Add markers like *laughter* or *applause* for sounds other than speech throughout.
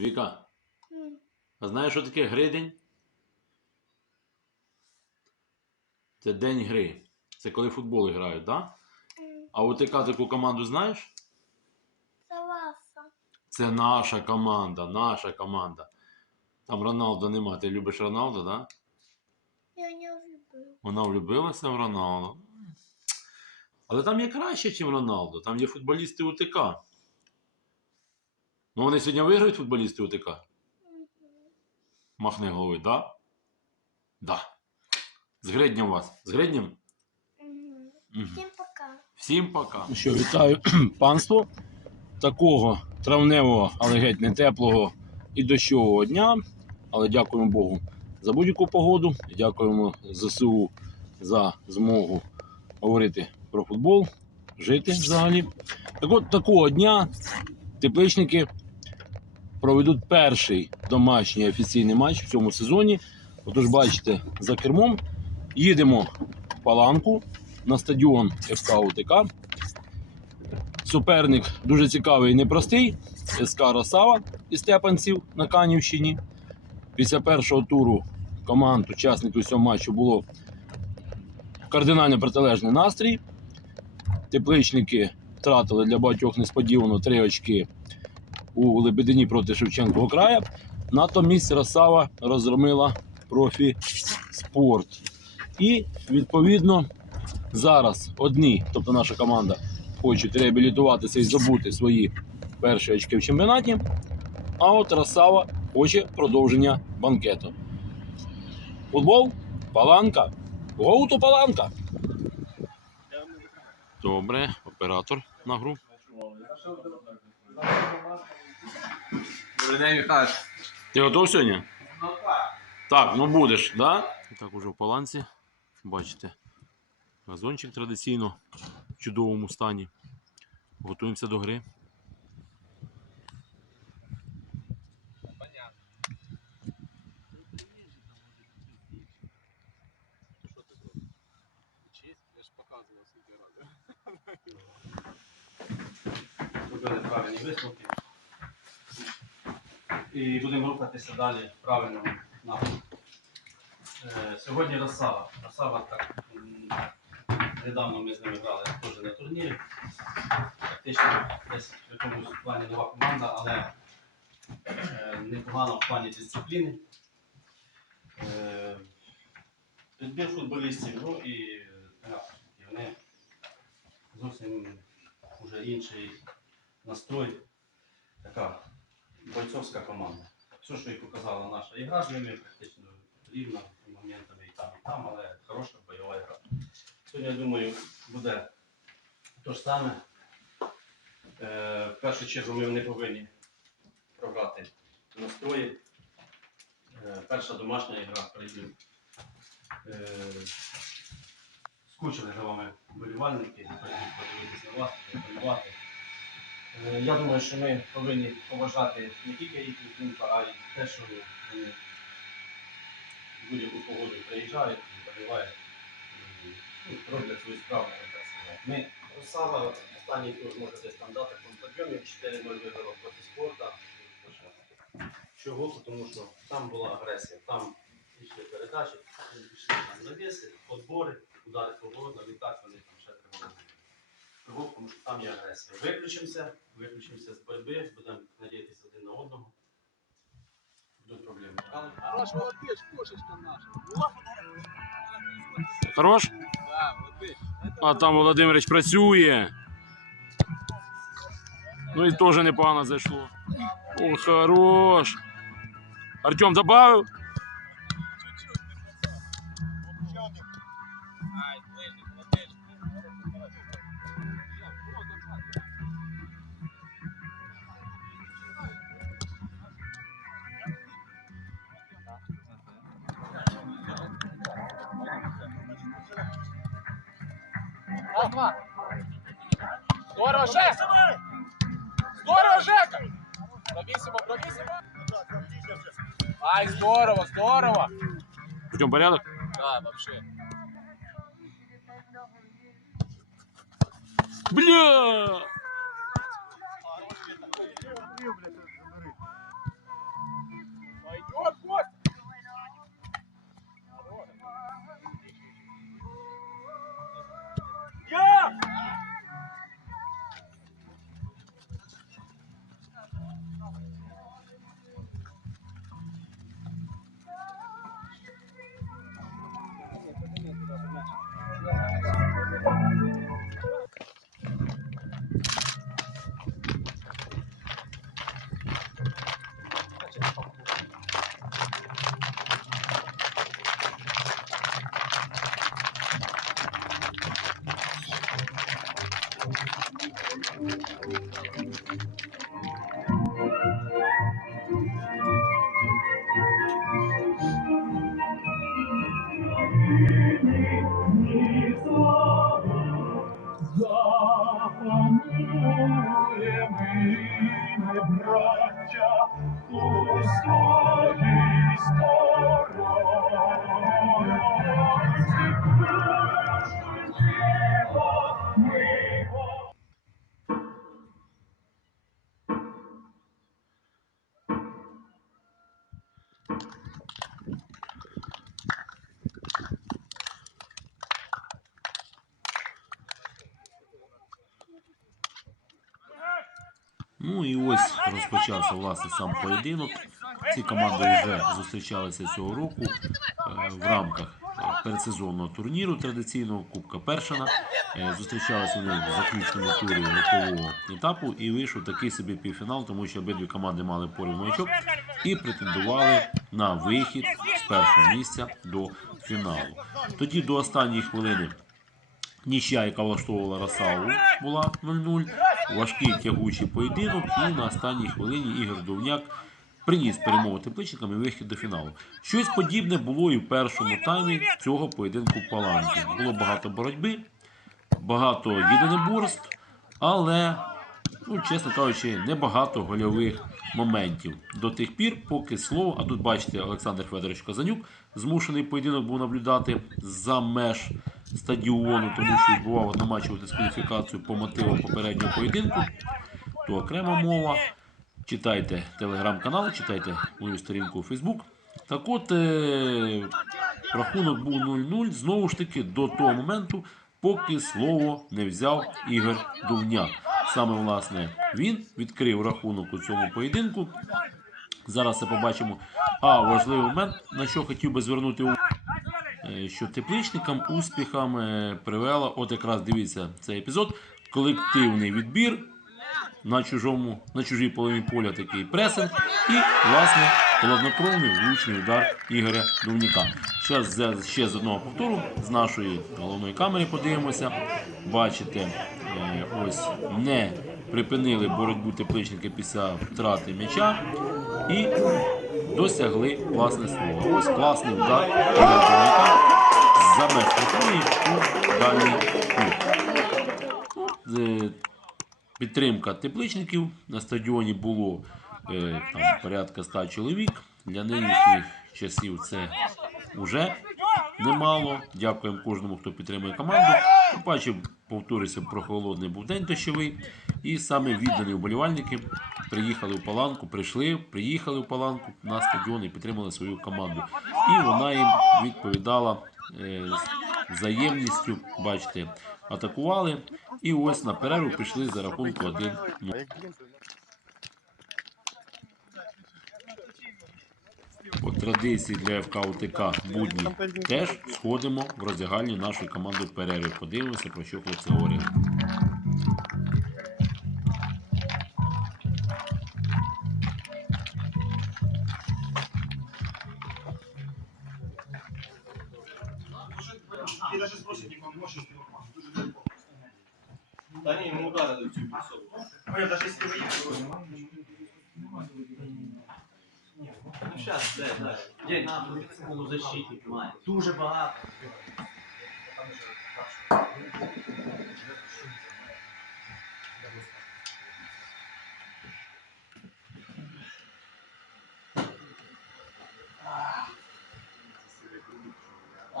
Віка, а знаєш, що таке гридень? Це день гри. Це коли футбол грають, так? Да? А ОТК таку команду знаєш? Согласна. Це наша команда, наша команда. Там Роналдо нема. Ти любиш Роналдо, так? Да? Я не люблю. Вона влюбилася в Роналдо. Але там є краще, ніж Роналдо. Там є футболісти УТК. Ну вони сьогодні виграють футболісти УТК. Мгм. Махни головою, да? Да. З гриднем вас. З гриднем? Мгм. Мгм. Пока. Всім пока. Ну що, вітаю *clears throat* панство. Такого травневого, але геть не теплого і дощового дня. Але дякуємо Богу за будь-яку погоду. Дякуємо ЗСУ за змогу говорити про футбол, жити взагалі. Так от такого дня тепличники проведуть перший домашній офіційний матч в цьому сезоні. Отож, бачите, за кермом їдемо в Паланку на стадіон ФК УТК. Суперник дуже цікавий і непростий. СК Росава із Степанців на Канівщині. Після першого туру команд учасників цього матчу було кардинально протилежний настрій. Тепличники втратили для багатьох несподівано три очки у Лебедині проти Шевченкового краю. Натомість Росава розгромила профі спорт. І відповідно зараз одні, тобто наша команда, хочуть реабілітуватися і забути свої перші очки в чемпіонаті. А от Росава хоче продовження банкету. Футбол, паланка. Гоуту паланка. Добре, оператор на гру. Добрий день, Ти готов сьогодні? Так, ну будеш, да? Так, уже в паланці. Бачите, газончик традиційно в чудовому стані. Готуємося до гри. Я ж показував скільки разів. Зробили правильні висновки. І будемо рухатися далі в правильному. Е, Сьогодні Росава. Росава так недавно ми з ними грали теж на турнірі. Фактично десь в якомусь плані нова команда, але е, непогано в плані дисципліни. Е, Підбір футболістів, ну і графіки. Вони зовсім вже інший настрой. Така бойцовська команда. Все, що і показала наша ігра з ними, практично рівна моментами і там, і там, але хороша бойова гра. Сьогодні, я думаю, буде те ж саме. Е, в першу чергу ми не повинні програти настрої. Е, перша домашня ігра прийде. Е, скучили за вами вболівальники, прийдуть подивитися на вас, вболівати. Е, Я думаю, що ми повинні поважати не тільки їхню думку, а й те, що вони в будь-яку погоду приїжджають, вболівають, ну, роблять свою справу, так сказати. Ми Росава, останній тур може десь там дати в 4-0 виграла проти спорту. Чого? Тому що там була агресія, там пішли передачі, пішли там навіси, подбори, удари поворотно, відтак вони там ще тримали. Тому що там є агресія. Виключимося, виключимося з боротьби, будемо надіятися один на одного. Будуть проблеми. Але Хорош, молодец, кошечка наша. Хорош? Да, молодец. А там Володимирич працює. Ну і теж непогано зайшло. О, хорош. Артем добавив? Здорово, Жека! Здорово, Жека! Брависсимо, брависсимо! Ай, здорово, здорово! Артем, порядок? Да, вообще. Бля! Ну і ось розпочався власне сам поєдинок. Ці команди вже зустрічалися цього року е, в рамках е, передсезонного турніру традиційного Кубка Першина. Е, Зустрічалися вони в заключному турі групового етапу і вийшов такий собі півфінал, тому що обидві команди мали порівну очок і претендували на вихід з першого місця до фіналу. Тоді до останньої хвилини нічия, яка влаштовувала Росаву, була 0-0. Важкий тягучий поєдинок, і на останній хвилині Ігор Довняк приніс перемогу тепличникам і вихід до фіналу. Щось подібне було і в першому таймі цього поєдинку Паланки. Було багато боротьби, багато єдиноборств, але, ну, чесно кажучи, небагато гольових моментів. До тих пір, поки слово, а тут бачите, Олександр Федорович Казанюк змушений поєдинок був наблюдати за меж стадіону, тому що відбував одноматчеву дискваліфікацію по мотивам попереднього поєдинку, то окрема мова. Читайте телеграм-канал, читайте мою сторінку у Фейсбук. Так от е- рахунок був 0-0 знову ж таки до того моменту, поки слово не взяв Ігор Дувняк. Саме власне він відкрив рахунок у цьому поєдинку. Зараз це побачимо. А важливий момент, на що хотів би звернути увагу, що тепличникам успіхам привела, от якраз дивіться цей епізод, колективний відбір на чужому, на чужій половині поля такий пресинг і, власне, холоднокровний влучний удар Ігоря Дувніка. Зараз ще з одного повтору з нашої головної камери подивимося. Бачите, е, ось не припинили боротьбу тепличники після втрати м'яча і досягли власне свого. Ось класний удар за штрафної у дальній кут. Е, Підтримка тепличників на стадіоні було е, там порядка 100 чоловік. Для нинішніх часів це вже немало. Дякуємо кожному, хто підтримує команду. Тим повторюся, прохолодний був день дощовий. І саме віддані вболівальники приїхали в Паланку, прийшли, приїхали в Паланку на стадіон і підтримали свою команду. І вона їм відповідала е, взаємністю. Бачите, атакували. І ось на перерву пішли за рахунку 1-0. По традиції для ФК УТК будні теж сходимо в роздягальню нашої команди в перерві. Подивимося, про що хлопці говорили. Полузащитник має. Дуже багато.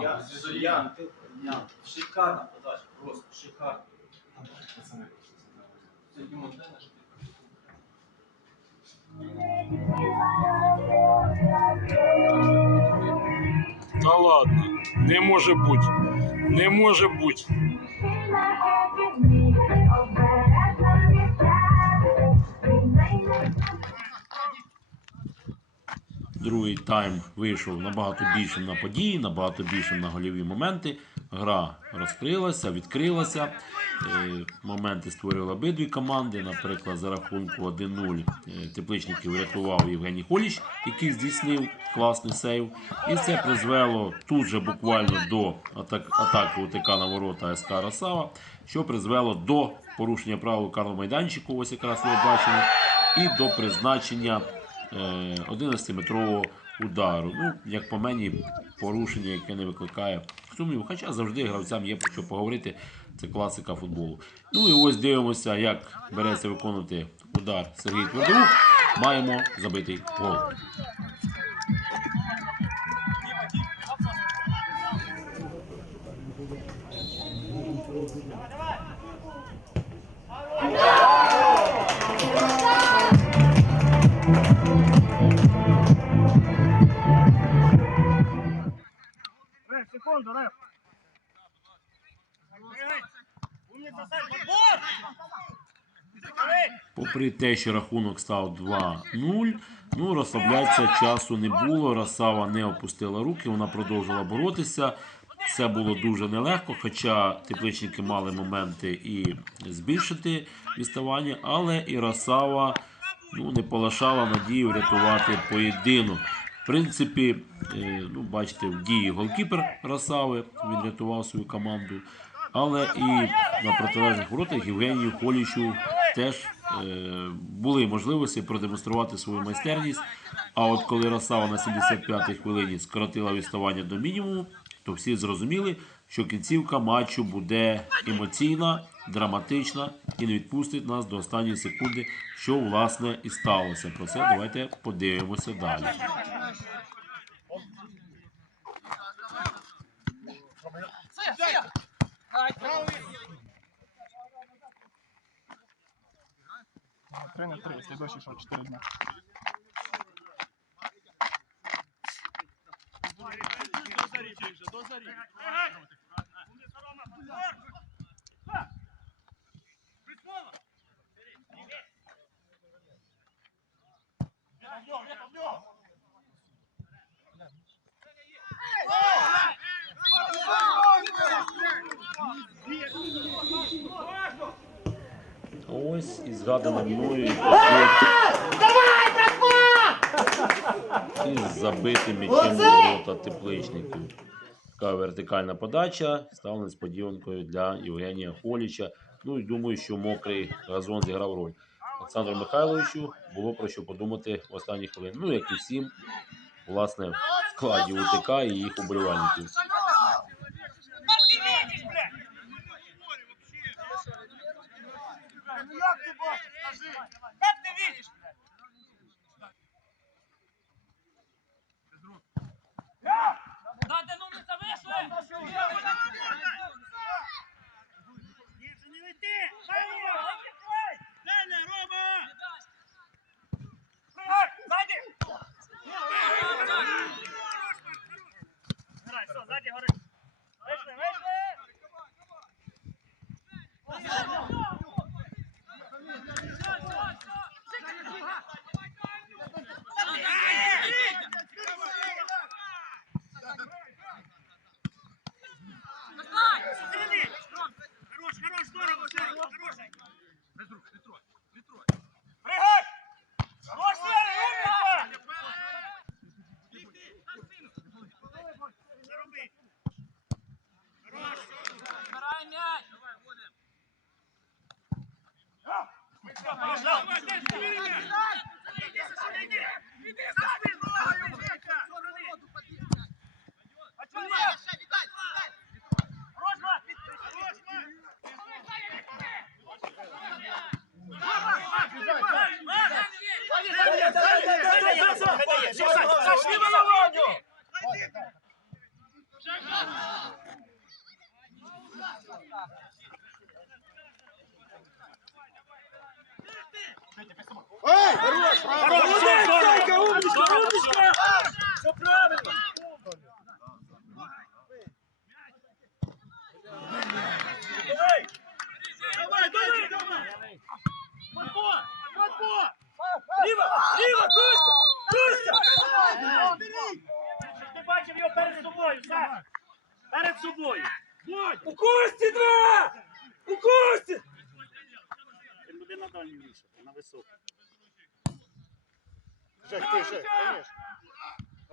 Я, я, я, шикарна подача, просто шикарна. Це наш Та ладно, не може бути. Не може бути. Другий тайм вийшов набагато більшим на події, набагато більшим на гольові моменти. Гра розкрилася, відкрилася. Е, Моменти створили обидві команди. Наприклад, за рахунку 1-0 е, тепличників врятував Євгеній Холіч, який здійснив класний сейв. І це призвело тут же буквально до атак, атаки УТК на ворота СК Росава, що призвело до порушення правил карного майданчику, ось якраз ви бачили, і до призначення е, 11-метрового удару. Ну, як по мені, порушення, яке не викликає сумніву. Хоча завжди гравцям є про що поговорити. Це класика футболу. Ну і ось дивимося, як береться виконувати удар Сергій Твердорук. Маємо забитий гол. Секунду, реф. Попри те, що рахунок став 2-0, ну розслаблятися часу не було. Росава не опустила руки, вона продовжила боротися. Це було дуже нелегко, хоча тепличники мали моменти і збільшити відставання, але і Росава ну, не полишала надію врятувати поєдинок. Принципі, е, ну, бачите, в дії голкіпер Росави, він рятував свою команду. Але і на протилежних воротах Євгенію Холічу теж е, були можливості продемонструвати свою майстерність. А от коли Росава на 75-й хвилині скоротила відставання до мінімуму, то всі зрозуміли, що кінцівка матчу буде емоційна, драматична і не відпустить нас до останньої секунди, що власне і сталося. Про це давайте подивимося далі. Три на три, якщо дощ йшов 4 дня. Ось і згадана мною епізод із забитим м'ячем ворота тепличників. Така вертикальна подача стала несподіванкою для Євгенія Холіча. Ну і думаю, що мокрий газон зіграв роль. Олександру Михайловичу було про що подумати в останні хвилини. Ну, як і всім, власне, в складі УТК і їх уболівальників. Ти на дальній вішати, на високу. Жек, ти, Жек, конечно.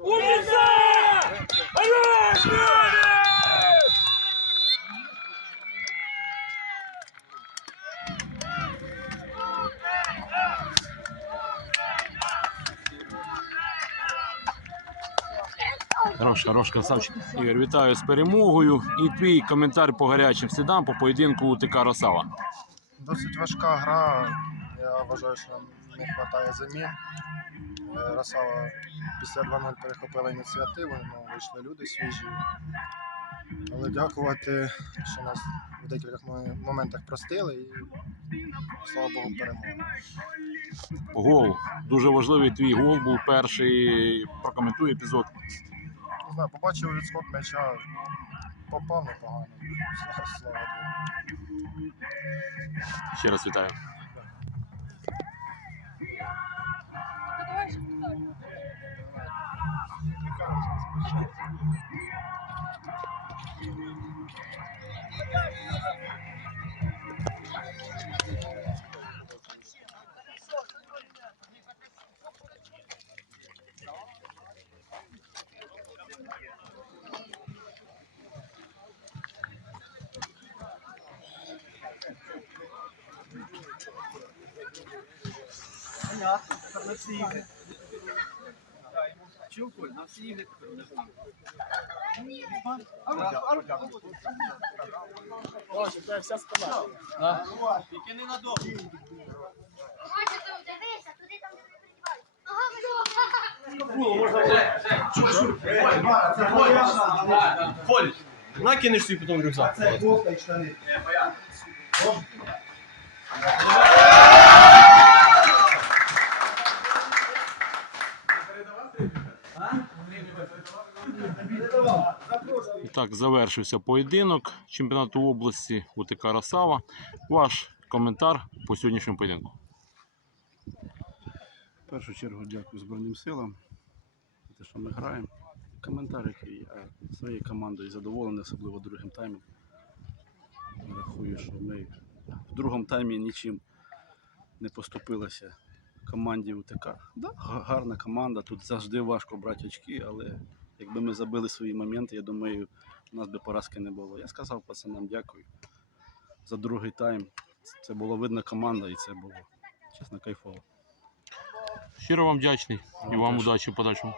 Умніця! Хорош, Юрій! Хорош, хорош, красавчик. Ігор, вітаю з перемогою. І твій коментар по гарячим слідам по поєдинку УТК Росава. Досить важка гра. Я вважаю, що нам не вистачає замін. Е, Росава після 2-0 перехопила ініціативу, ну, вийшли люди свіжі. Але дякувати, що нас в декількох моментах простили і слава Богу, перемога. Гол. Дуже важливий твій гол був перший. Прокоментуй епізод. Не знаю, побачив відскок м'яча, попав непогано. Слава Богу. Ще раз вітаю. Боже, це вся спина. Тільки ненадовго. Дивися, туди там не прибивай. Ага, Коль, накинеш собі потім рюкзак. І так, завершився поєдинок чемпіонату області УТК Росава. Ваш коментар по сьогоднішньому поєдинку. В першу чергу дякую Збройним силам за те, що ми граємо. Коментар, який я своєю командою задоволений, особливо другим таймом. Рахую, що ми в другому таймі нічим не поступилися команді УТК. Да, гарна команда, тут завжди важко брати очки, але якби ми забили свої моменти, я думаю, у нас би поразки не було. Я сказав пацанам дякую за другий тайм. Це була видна команда і це було чесно кайфово. Щиро вам вдячний і вам удачі в подальшому.